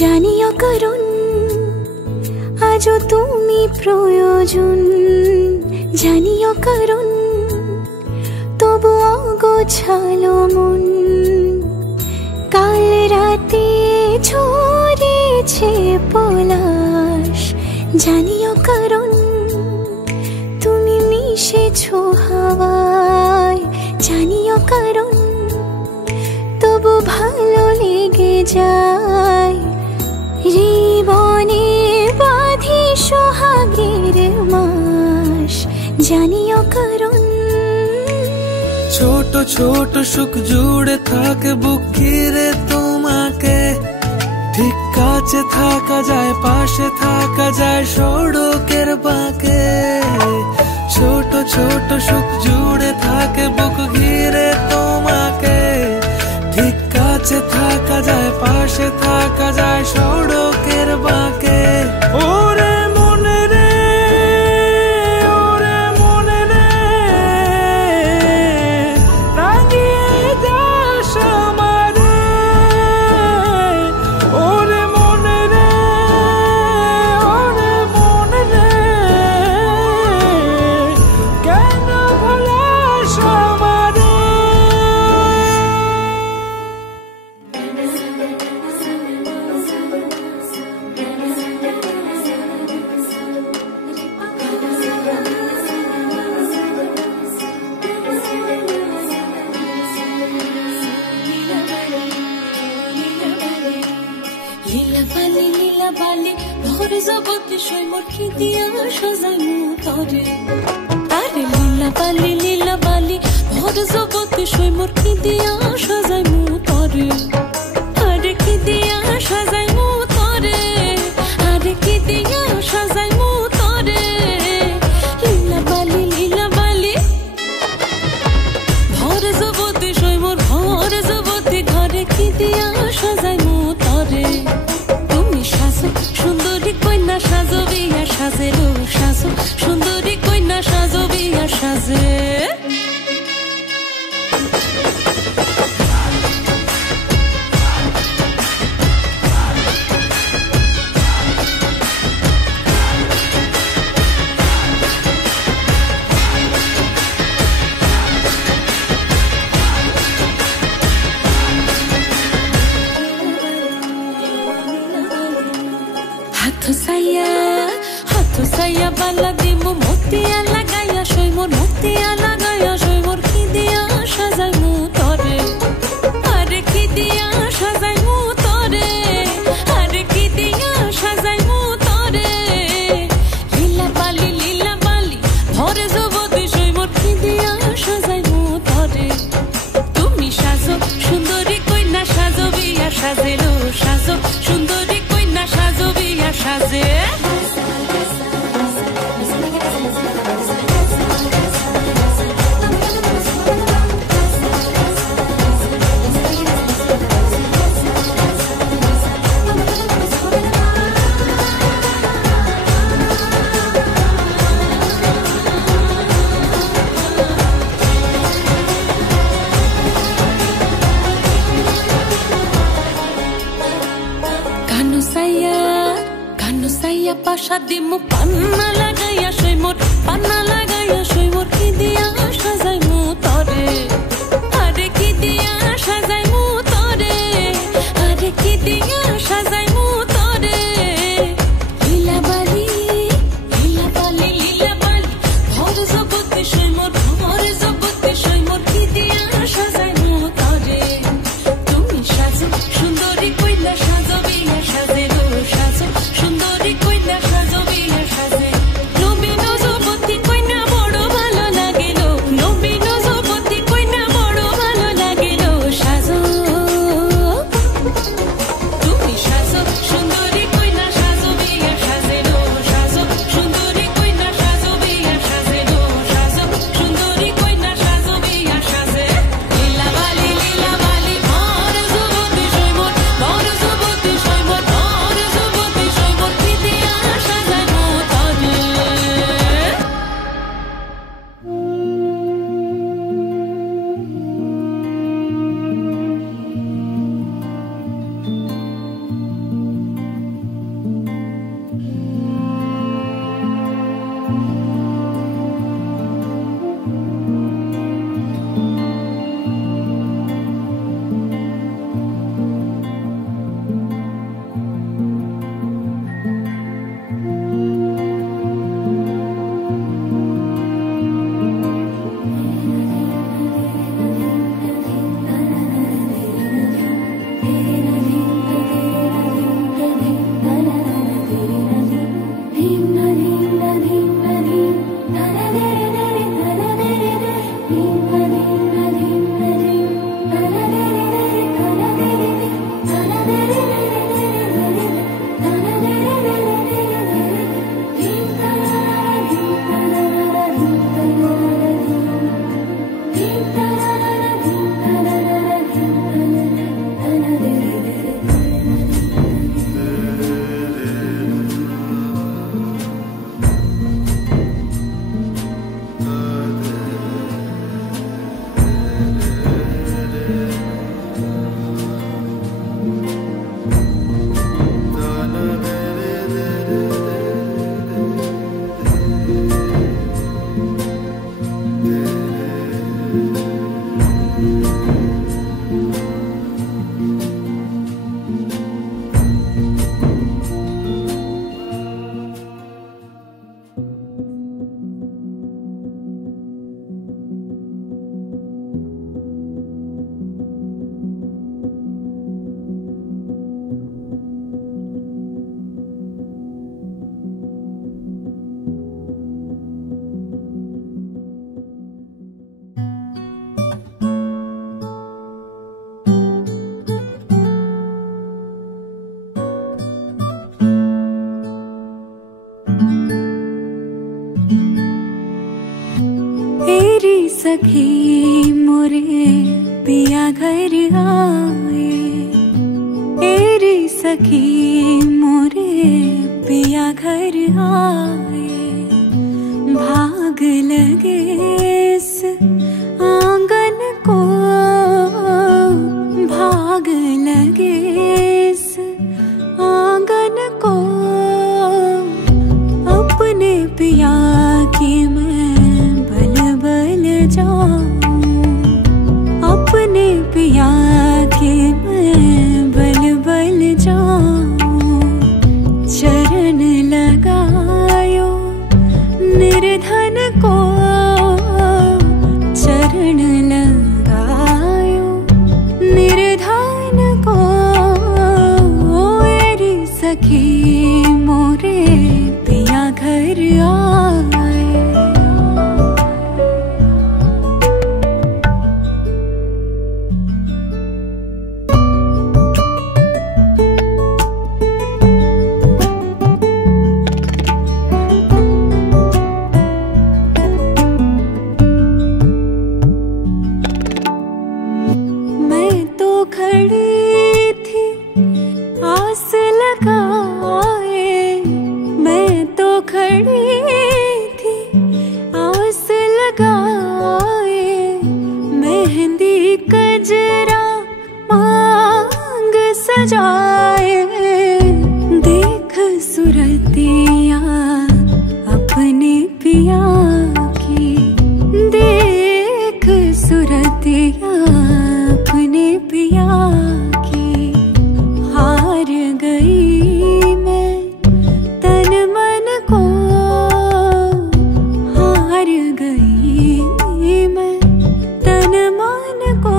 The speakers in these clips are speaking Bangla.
জানিও কারণ আজও তুমি প্রয়োজন, জানিও কারণ তবু অগোছালো মন। কাল রাতে ঝরেছে পলাশ, জানিও কারণ তুমি মিশেছো হাওয়ায়, জানিও কারণ তবু ভালো লেগে যায়। জীবনে বাঁধি সোহাগের মাস, জানিও কারণ ছোট ছোট সুখ জুড়ে থাকে বুক ঘিরে তোমাকে। ঠিক কাছে থাকা যায়, পাশে থাকা যায় সড়কের বাঁকে। ছোট ছোট সুখ জুড়ে থাকে বুক ঘিরে তোমাকে। ঠিক কাছে থাকা যায়, পাশে থাকা যায় সড়কের বাঁকে। ওরে মনে রে, ওরে মনে রে, রাঙিয়ে যাস আমারে। ওরে মনে রে, ওরে মনে রে, কেন ভোলাস আমারে। লীলা বালি ভোর জগতে সৈমর কি দিয়া সাজাইমু তরে। আরে লীলা বালি ভোর জগতে সৈমর কি দিয়া সাজাইমু তরে। আরে কি দিয়া সাজাইমু তরে, আরে কি দিয়া সাজাইমু তরে। লীলা বালি ভোর জগতে সৈমর, ভোর জগতে ঘরে কি দিয়া সাজাইমু তরে। সুন্দরী কন্যা সাজো বিয়া সাজে রো সাজো, সুন্দরী কন্যা সাজো বিয়া সাজে। হাথ সাইয়া বালা দিমু মতিয়া লাগাইয়া সৈমর, মতিয়া লাগাইয়া সৈমর কি দিয়া সাজাইমু তরে। আরে কি দিয়া সাজাইমু তরে, আরে কি দিয়া সাজাইমু তরে। লীলা বালি ভরে জগতে সৈমর কি দিয়া সাজাইমু তরে। তুমি সাজো সুন্দরী কন্যা সাজো বিয়া সাজে রো সাজো, সুন্দরী কন্যা সাজো বিয়া সাজে। কানু সাইয়া পাশা দিমু পান্না লাগাইয়া সৈমর, পান্না লাগাইয়া সৈমর কি দিয়া সাজাইমু তরে। আরে কি দিয়া সাজাইমু তরে, আরে কি দিয়া সাজাইমু তরে। सखी मोरे पिया घर आए, तेरी सखी मोरे पिया घर आए। भाग लगे इस आंगन को, भाग लगे इस आंगन को, अपने पिया की मैं बल बल जाऊं, अपने पिया की मैं बल बल जाऊं। चरण लगायो निर्धन को, चरण लगायो निर्धन को, मेरी सखी मोरे पिया घर आए। खड़ी थी आस लगाए, मैं तो खड़ी थी आस लगाए। मेहंदी कजरा मांग सजाए, देख सुरतिया अपने पिया की, देख सुरतिया अपने पिया की। हार गई मैं तन मन को, हार गई मैं तन मन को,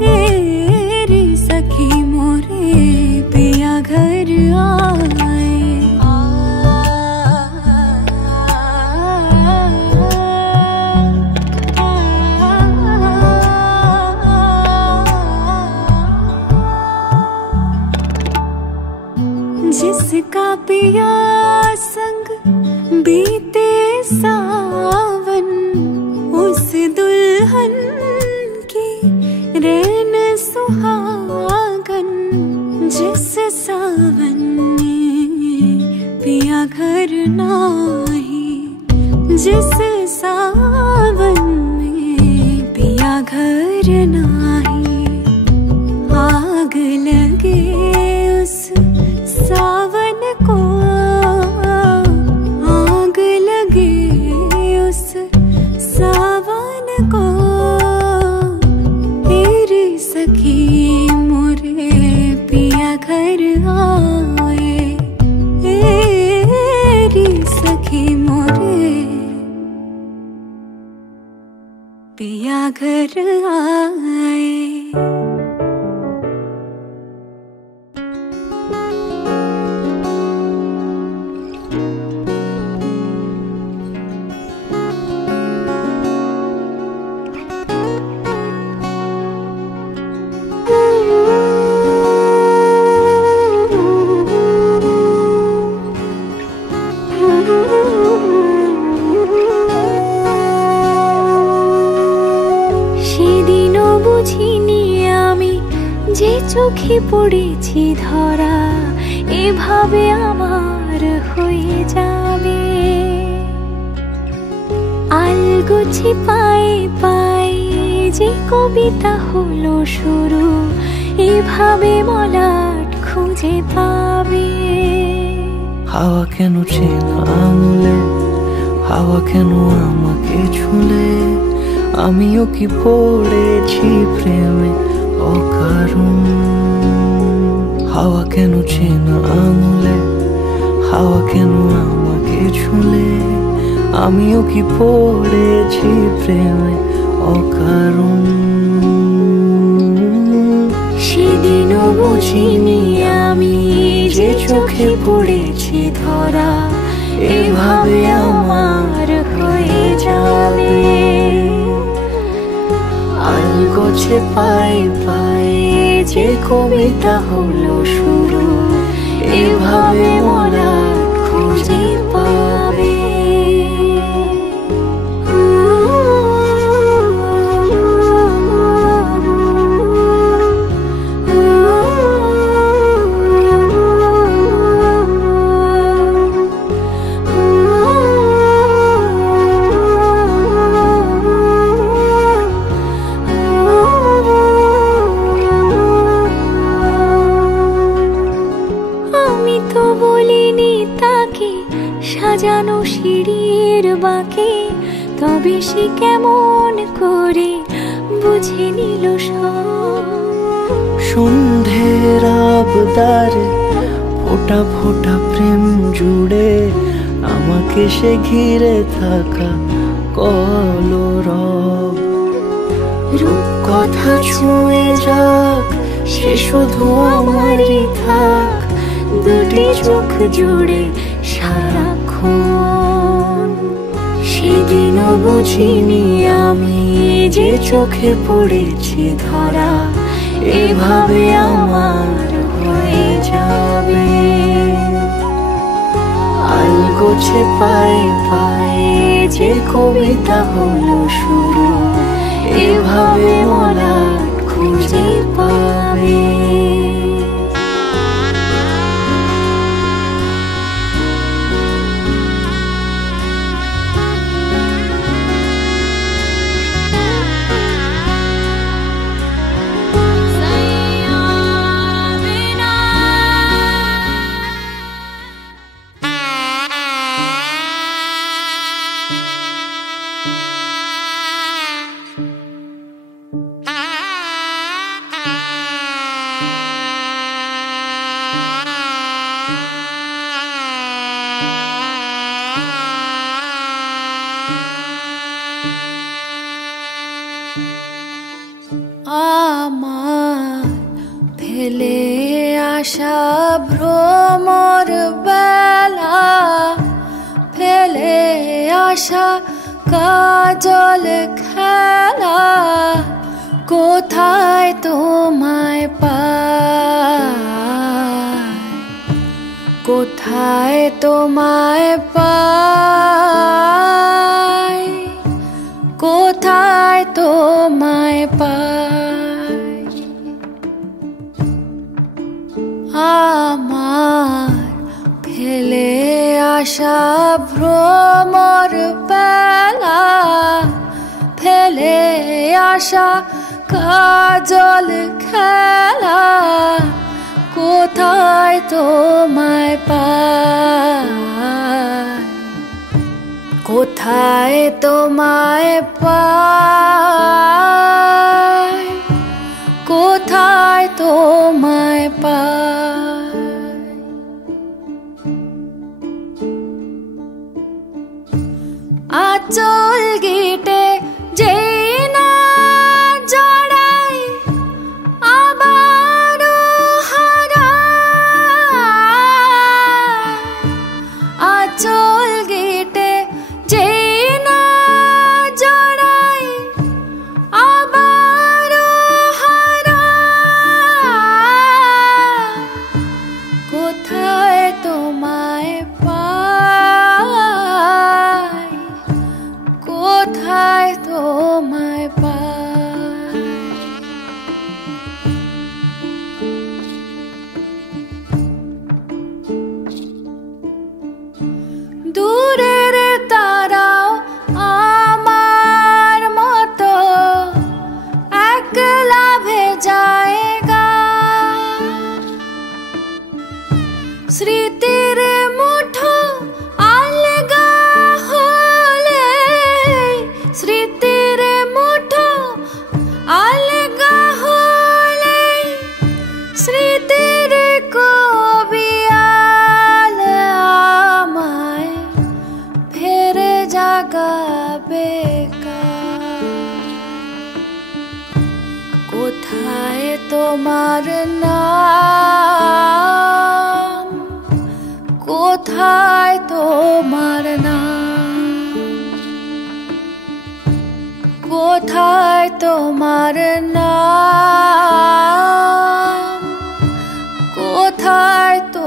तेरी सखी मोरे पिया घर आए। जिसका पिया संग बीते सावन, उस दुल्हन की रैन सुहागन। जिस सावन में पिया घर नाही, जिस सावन में पिया घर नाही। आग लगे उस सावन को, आग लगे उस सावन को, तेरी सखी मोरे पिया घर आए, तेरी सखी मोरे पिया घर आए। যে চোখে পড়েছি ধরা, এভাবে আমার হয়ে যাবে। আলগোছে পায়ে পায়ে যে কবিতা হলো শুরু, এভাবে মলাট খুঁজে পাবে। হাওয়া কেন চেনা আঙুলে, হাওয়া কেন আমাকে ছুলে, আমিও কি পড়েছি প্রেমে অকারণ। হাওয়া কেন চেনা আঙুলে, হাওয়া কেন আমাকে ছুলে, আমিও কি পড়েছি প্রেমে অকারণ। সেদিনও বুঝিনি আমি যে চোখে পড়েছি ধরা, এভাবে আমার হয়ে যাবে। আলগোছে পায়ে পায়ে যে কবিতা হলো শুরু, এভাবে মলাট খুঁজে পাবে। তো বলিনি তাকে সাজানো সিঁড়ির বাঁকে, তবে সে কেমন করে বুঝে নিল সব। সন্ধ্যের আবদারে ফোঁটা ফোঁটা প্রেম জুড়ে আমাকে সে ঘিরে থাকা কলরব। রূপকথা ছুঁয়ে যাক সে শুধু আমারই থাক, দুটি চোখ জুড়ে সারাক্ষণ। সেদিনও বুঝিনি আমি যে চোখে পড়েছি ধরা, এভাবে আমার হয়ে যাবে। আলগোছে পায়ে পায়ে যে কবিতা হলো শুরু, এভাবে মলাট খুঁজে পাবে। আমার ফেলে আসা ভ্রমর বেলা, ফেলে আসা কাজল খেলা, কোথায় তোমায় পাই, কোথায় তোমায় পাই, কোথায় তোমায় পাই। আমার ফেলে আসা ভ্রমর বেলা, ফেলে আসা কাজল খেলা, কোথায় তোমায় পাই, কোথায় তোমায় পাই, কোথায় তোমায় পাই। আঁচল গিটে যে না জড়াই আবারও হারাই, আঁচল গিটে যে না জড়াই আবারও হারাই, কোথায় তোমায় পাই, কোথায় তোমায় পাই। দূরের তারাও আমার মতো একলা ভেজায়গা, স্মৃতির মুঠো আলগা হলে, স্মৃতির মুঠো আলগা হলে, স্মৃতির কবিয়াল আমায় ফেরে জাগাবে কার। কোথায় তোমার নাম, কোথায় তোমার নাম, কোথায় তোমার নাম, কোথায় তো